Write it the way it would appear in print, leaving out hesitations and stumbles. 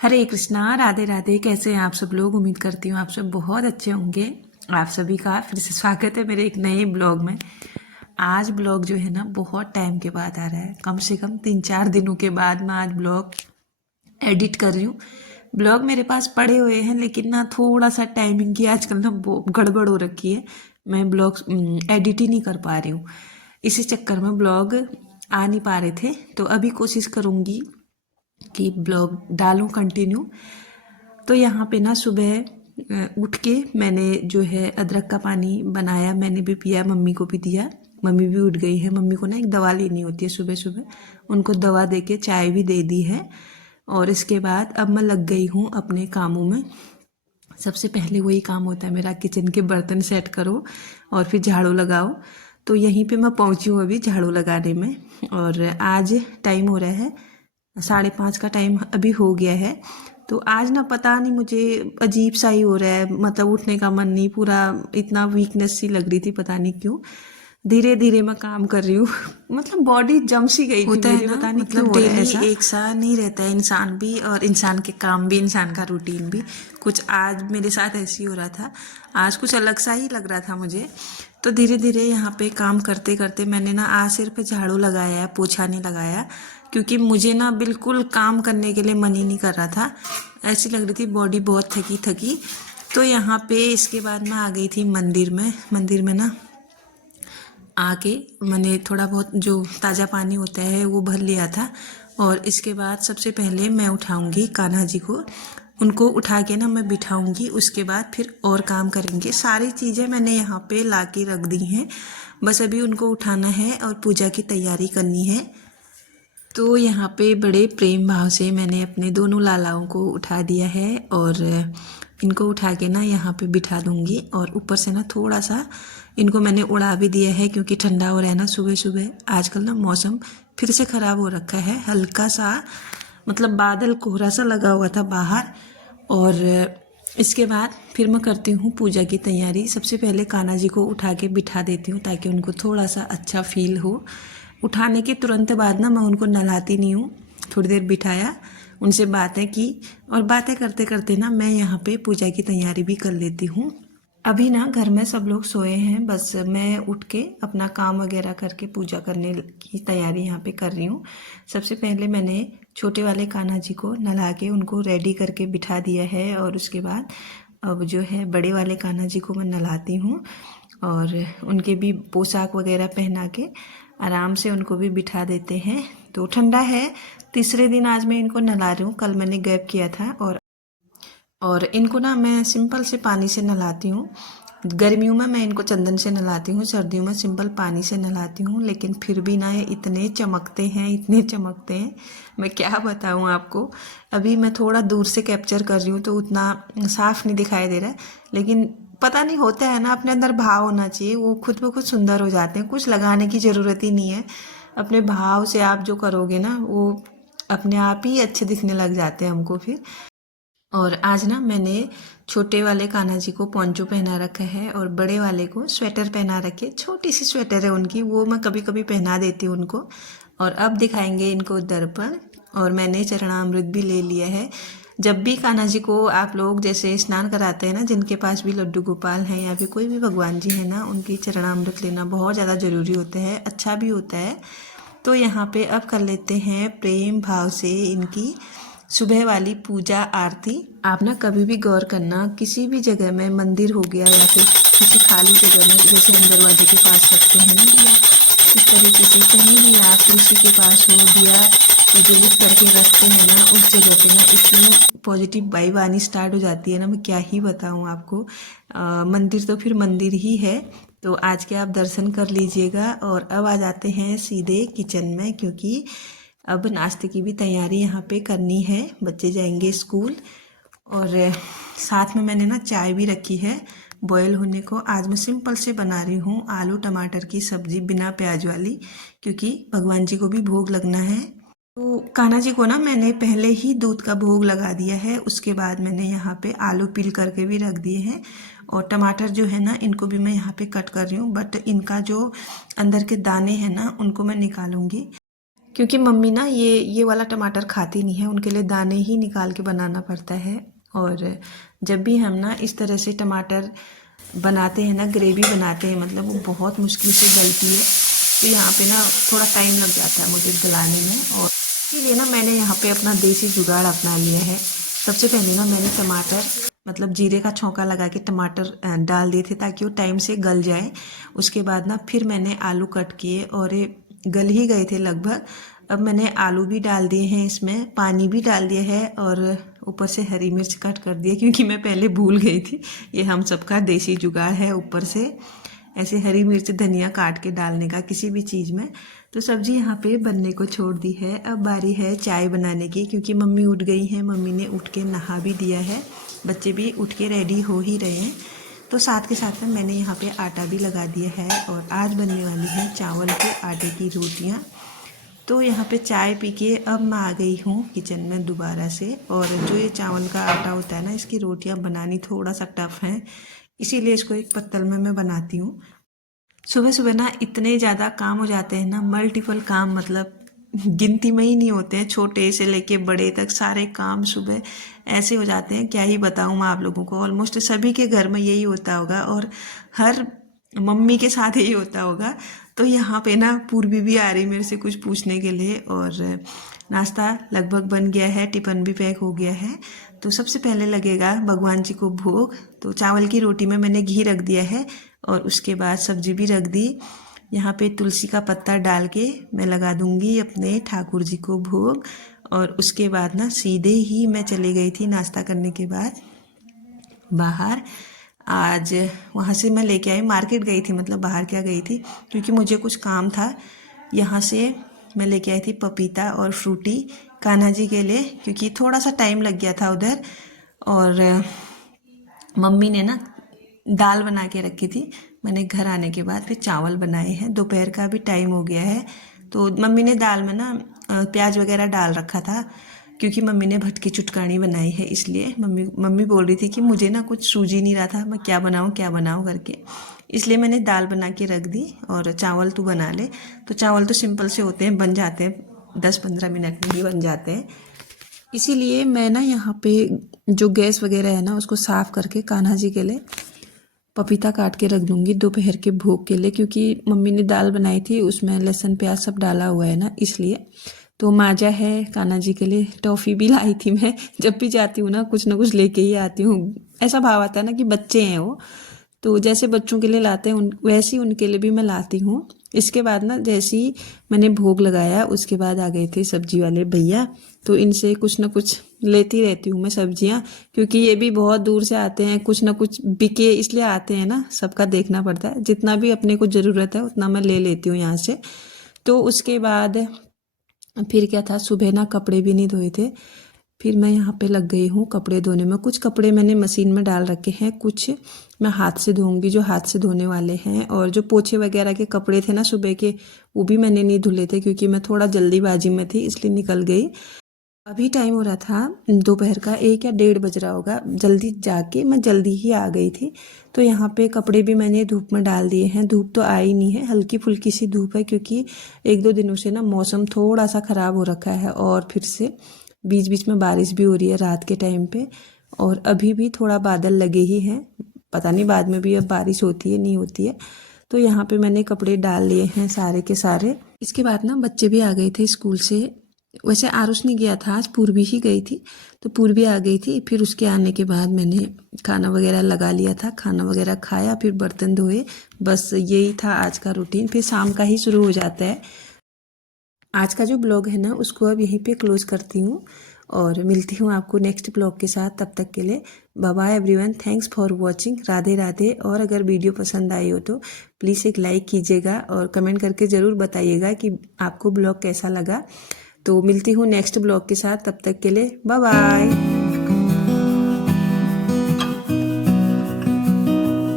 हरे कृष्णा, राधे राधे। कैसे हैं आप सब लोग? उम्मीद करती हूँ आप सब बहुत अच्छे होंगे। आप सभी का फिर से स्वागत है मेरे एक नए ब्लॉग में। आज ब्लॉग जो है ना बहुत टाइम के बाद आ रहा है, कम से कम 3-4 दिनों के बाद मैं आज ब्लॉग एडिट कर रही हूँ। ब्लॉग मेरे पास पड़े हुए हैं लेकिन ना थोड़ा सा टाइमिंग की आजकल ना गड़बड़ हो रखी है। मैं ब्लॉग एडिट ही नहीं कर पा रही हूँ, इसी चक्कर में ब्लॉग आ नहीं पा रहे थे। तो अभी कोशिश करूँगी कि ब्लॉग डालूं कंटिन्यू। तो यहाँ पे ना सुबह उठ के मैंने जो है अदरक का पानी बनाया, मैंने भी पिया, मम्मी को भी दिया। मम्मी भी उठ गई है, मम्मी को ना एक दवा लेनी होती है सुबह सुबह, उनको दवा दे के चाय भी दे दी है। और इसके बाद अब मैं लग गई हूँ अपने कामों में। सबसे पहले वही काम होता है मेरा, किचन के बर्तन सेट करो और फिर झाड़ू लगाओ। तो यहीं पे मैं पहुँची हूँ अभी झाड़ू लगाने में। और आज टाइम हो रहा है 5:30 का टाइम अभी हो गया है। तो आज ना पता नहीं मुझे अजीब सा ही हो रहा है, मतलब उठने का मन नहीं, पूरा इतना वीकनेस सी लग रही थी, पता नहीं क्यों। धीरे धीरे मैं काम कर रही हूँ मतलब बॉडी जम सी गई थी मेरी, पता नहीं क्यों हो रहा है ऐसा। एक सा नहीं रहता है इंसान भी, और इंसान के काम भी, इंसान का रूटीन भी। कुछ आज मेरे साथ ऐसे ही हो रहा था, आज कुछ अलग सा ही लग रहा था मुझे। तो धीरे धीरे यहाँ पे काम करते करते मैंने ना आज सिर्फ झाड़ू लगाया है, पोछा नहीं लगाया, क्योंकि मुझे ना बिल्कुल काम करने के लिए मन ही नहीं कर रहा था। ऐसी लग रही थी बॉडी बहुत थकी थकी। तो यहाँ पे इसके बाद मैं आ गई थी मंदिर में। मंदिर में ना आके मैंने थोड़ा बहुत जो ताज़ा पानी होता है वो भर लिया था। और इसके बाद सबसे पहले मैं उठाऊंगी कान्हा जी को, उनको उठा के ना मैं बिठाऊंगी, उसके बाद फिर और काम करेंगे। सारी चीज़ें मैंने यहाँ पे ला के रख दी हैं, बस अभी उनको उठाना है और पूजा की तैयारी करनी है। तो यहाँ पे बड़े प्रेम भाव से मैंने अपने दोनों लालाओं को उठा दिया है और इनको उठा के ना यहाँ पे बिठा दूँगी। और ऊपर से ना थोड़ा सा इनको मैंने उड़ा भी दिया है, क्योंकि ठंडा हो रहा है ना सुबह सुबह। आजकल ना मौसम फिर से ख़राब हो रखा है, हल्का सा मतलब बादल कोहरा सा लगा हुआ था बाहर। और इसके बाद फिर मैं करती हूँ पूजा की तैयारी। सबसे पहले कान्हा जी को उठा के बिठा देती हूँ ताकि उनको थोड़ा सा अच्छा फील हो। उठाने के तुरंत बाद ना मैं उनको नहलाती नहीं हूँ, थोड़ी देर बिठाया, उनसे बातें की, और बातें करते करते ना मैं यहाँ पे पूजा की तैयारी भी कर लेती हूँ। अभी ना घर में सब लोग सोए हैं, बस मैं उठ के अपना काम वगैरह करके पूजा करने की तैयारी यहाँ पे कर रही हूँ। सबसे पहले मैंने छोटे वाले कान्हा जी को नहला के उनको रेडी करके बिठा दिया है, और उसके बाद अब जो है बड़े वाले कान्हा जी को मैं नहलाती हूँ और उनके भी पोशाक वगैरह पहना के आराम से उनको भी बिठा देते हैं। तो ठंडा है, तीसरे दिन आज मैं इनको नहला रही हूँ, कल मैंने गैप किया था। और इनको ना मैं सिंपल से पानी से नहलाती हूँ। गर्मियों में मैं इनको चंदन से नहलाती हूँ, सर्दियों में सिंपल पानी से नहलाती हूँ। लेकिन फिर भी ना ये इतने चमकते हैं, इतने चमकते हैं, मैं क्या बताऊँ आपको। अभी मैं थोड़ा दूर से कैप्चर कर रही हूँ तो उतना साफ नहीं दिखाई दे रहा है, लेकिन पता नहीं, होता है ना, अपने अंदर भाव होना चाहिए, वो खुद ब खुद सुंदर हो जाते हैं। कुछ लगाने की ज़रूरत ही नहीं है, अपने भाव से आप जो करोगे ना वो अपने आप ही अच्छे दिखने लग जाते हैं हमको फिर। और आज ना मैंने छोटे वाले कान्हा जी को पोंचो पहना रखा है और बड़े वाले को स्वेटर पहना रखे, छोटी सी स्वेटर है उनकी, वो मैं कभी कभी पहना देती हूँ उनको। और अब दिखाएंगे इनको दर्पण, और मैंने चरणामृत भी ले लिया है। जब भी कान्हा जी को आप लोग जैसे स्नान कराते हैं ना, जिनके पास भी लड्डू गोपाल हैं या फिर कोई भी भगवान जी है ना, उनकी चरणामृत लेना बहुत ज़्यादा ज़रूरी होता है, अच्छा भी होता है। तो यहाँ पे अब कर लेते हैं प्रेम भाव से इनकी सुबह वाली पूजा आरती। आप ना कभी भी गौर करना, किसी भी जगह में, मंदिर हो गया या फिर किसी खाली जगह में, जैसे हम दरवाजे के पास रखते हैं ना दिया, इस तरीके से कहीं भी आप तुलसी के पास हो दिया प्रज्वलित करके रखते हैं ना, उस जगह पे ना इतनी पॉजिटिव वाइब आनी स्टार्ट हो जाती है ना, मैं क्या ही बताऊँ आपको। मंदिर तो फिर मंदिर ही है। तो आज के आप दर्शन कर लीजिएगा। और अब आ जाते हैं सीधे किचन में, क्योंकि अब नाश्ते की भी तैयारी यहाँ पे करनी है, बच्चे जाएंगे स्कूल। और साथ में मैंने ना चाय भी रखी है बॉयल होने को। आज मैं सिंपल से बना रही हूँ आलू टमाटर की सब्जी बिना प्याज वाली, क्योंकि भगवान जी को भी भोग लगना है। तो कान्हा जी को ना मैंने पहले ही दूध का भोग लगा दिया है, उसके बाद मैंने यहाँ पे आलू पील करके भी रख दिए हैं। और टमाटर जो है ना, इनको भी मैं यहाँ पे कट कर रही हूँ, बट इनका जो अंदर के दाने हैं ना उनको मैं निकालूंगी। क्योंकि मम्मी ना ये वाला टमाटर खाती नहीं है, उनके लिए दाने ही निकाल के बनाना पड़ता है। और जब भी हम ना इस तरह से टमाटर बनाते हैं ना, ग्रेवी बनाते हैं, मतलब वो बहुत मुश्किल से गलती है। तो यहाँ पे ना थोड़ा टाइम लग जाता है मुझे गलाने में, और इसीलिए ना मैंने यहाँ पे अपना देसी जुगाड़ अपना लिया है। सबसे पहले ना मैंने टमाटर मतलब जीरे का छौंका लगा के टमाटर डाल दिए थे ताकि वो टाइम से गल जाए। उसके बाद ना फिर मैंने आलू कट किए और ये गल ही गए थे लगभग। अब मैंने आलू भी डाल दिए हैं, इसमें पानी भी डाल दिया है और ऊपर से हरी मिर्च कट कर दिया क्योंकि मैं पहले भूल गई थी। ये हम सबका देसी जुगाड़ है, ऊपर से ऐसे हरी मिर्च धनिया काट के डालने का किसी भी चीज़ में। तो सब्जी यहाँ पे बनने को छोड़ दी है। अब बारी है चाय बनाने की, क्योंकि मम्मी उठ गई हैं, मम्मी ने उठ के नहा भी दिया है, बच्चे भी उठ के रेडी हो ही रहे हैं। तो साथ के साथ में मैंने यहाँ पे आटा भी लगा दिया है और आज बनने वाली है चावल के आटे की रोटियाँ। तो यहाँ पे चाय पी के अब मैं आ गई हूँ किचन में दोबारा से। और जो ये चावल का आटा होता है ना, इसकी रोटियाँ बनानी थोड़ा सा टफ है, इसीलिए इसको एक पत्तल में मैं बनाती हूँ। सुबह सुबह ना इतने ज़्यादा काम हो जाते हैं ना, मल्टीपल काम, मतलब गिनती में ही नहीं होते हैं, छोटे से लेके बड़े तक सारे काम सुबह ऐसे हो जाते हैं, क्या ही बताऊँ मैं आप लोगों को। ऑलमोस्ट सभी के घर में यही होता होगा और हर मम्मी के साथ यही होता होगा। तो यहाँ पे ना पूर्वी भी आ रही मेरे से कुछ पूछने के लिए। और नाश्ता लगभग बन गया है, टिफ़िन भी पैक हो गया है। तो सबसे पहले लगेगा भगवान जी को भोग। तो चावल की रोटी में मैंने घी रख दिया है और उसके बाद सब्जी भी रख दी। यहाँ पे तुलसी का पत्ता डाल के मैं लगा दूंगी अपने ठाकुर जी को भोग। और उसके बाद ना सीधे ही मैं चली गई थी नाश्ता करने के बाद बाहर। आज वहाँ से मैं लेके आई, मार्केट गई थी, मतलब बाहर क्या गई थी, क्योंकि मुझे कुछ काम था। यहाँ से मैं लेके आई थी पपीता और फ्रूटी कान्हा जी के लिए, क्योंकि थोड़ा सा टाइम लग गया था उधर। और मम्मी ने ना दाल बना के रखी थी, मैंने घर आने के बाद फिर चावल बनाए हैं। दोपहर का भी टाइम हो गया है, तो मम्मी ने दाल में ना प्याज वगैरह डाल रखा था, क्योंकि मम्मी ने भटकी चुटकानी बनाई है, इसलिए मम्मी बोल रही थी कि मुझे ना कुछ सूझ ही नहीं रहा था, मैं क्या बनाऊँ करके, इसलिए मैंने दाल बना के रख दी। और चावल तू बना ले। तो चावल तो सिंपल से होते हैं, बन जाते हैं 10-15 मिनट में ही बन जाते हैं। इसीलिए मैं ना यहाँ पे जो गैस वगैरह है ना उसको साफ़ करके कान्हा जी के लिए पपीता काट के रख दूंगी दोपहर के भोग के लिए, क्योंकि मम्मी ने दाल बनाई थी उसमें लहसुन प्याज सब डाला हुआ है ना, इसलिए। तो माजा है कान्हा जी के लिए, टॉफ़ी भी लाई थी मैं। जब भी जाती हूँ ना कुछ लेके ही आती हूँ। ऐसा भाव आता है ना कि बच्चे हैं वो, तो जैसे बच्चों के लिए लाते हैं वैसे ही उनके लिए भी मैं लाती हूँ। इसके बाद ना जैसे ही मैंने भोग लगाया उसके बाद आ गए थे सब्जी वाले भैया, तो इनसे कुछ ना कुछ लेती रहती हूँ मैं सब्जियाँ, क्योंकि ये भी बहुत दूर से आते हैं, कुछ ना कुछ बिके इसलिए आते हैं ना, सबका देखना पड़ता है। जितना भी अपने को ज़रूरत है उतना मैं ले लेती हूँ यहाँ से। तो उसके बाद फिर क्या था, सुबह ना कपड़े भी नहीं धोए थे, फिर मैं यहाँ पे लग गई हूँ कपड़े धोने में। कुछ कपड़े मैंने मशीन में डाल रखे हैं, कुछ मैं हाथ से धोऊंगी जो हाथ से धोने वाले हैं। और जो पोछे वगैरह के कपड़े थे ना सुबह के, वो भी मैंने नहीं धुले थे, क्योंकि मैं थोड़ा जल्दीबाजी में थी इसलिए निकल गई। अभी टाइम हो रहा था दोपहर का 1 या 1:30 बज रहा होगा, जल्दी जाके मैं जल्दी ही आ गई थी। तो यहाँ पे कपड़े भी मैंने धूप में डाल दिए हैं। धूप तो आई नहीं है, हल्की फुल्की सी धूप है, क्योंकि 1-2 दिनों से ना मौसम थोड़ा सा ख़राब हो रखा है और फिर से बीच बीच में बारिश भी हो रही है रात के टाइम पे। और अभी भी थोड़ा बादल लगे ही हैं, पता नहीं बाद में भी अब बारिश होती है नहीं होती है। तो यहाँ पे मैंने कपड़े डाल लिए हैं सारे के सारे। इसके बाद ना बच्चे भी आ गए थे स्कूल से। वैसे आरुष नहीं गया था आज, पूर्वी ही गई थी, तो पूर्वी आ गई थी। फिर उसके आने के बाद मैंने खाना वगैरह लगा लिया था, खाना वगैरह खाया, फिर बर्तन धोए, बस यही था आज का रूटीन। फिर शाम का ही शुरू हो जाता है। आज का जो ब्लॉग है ना उसको अब यहीं पे क्लोज करती हूँ और मिलती हूँ आपको नेक्स्ट ब्लॉग के साथ। तब तक के लिए bye bye everyone, thanks for watching, Radhe Radhe. और अगर वीडियो पसंद आई हो तो प्लीज़ एक लाइक कीजिएगा और कमेंट करके ज़रूर बताइएगा कि आपको ब्लॉग कैसा लगा। तो मिलती हूँ नेक्स्ट ब्लॉग के साथ, तब तक के लिए बाय बाय।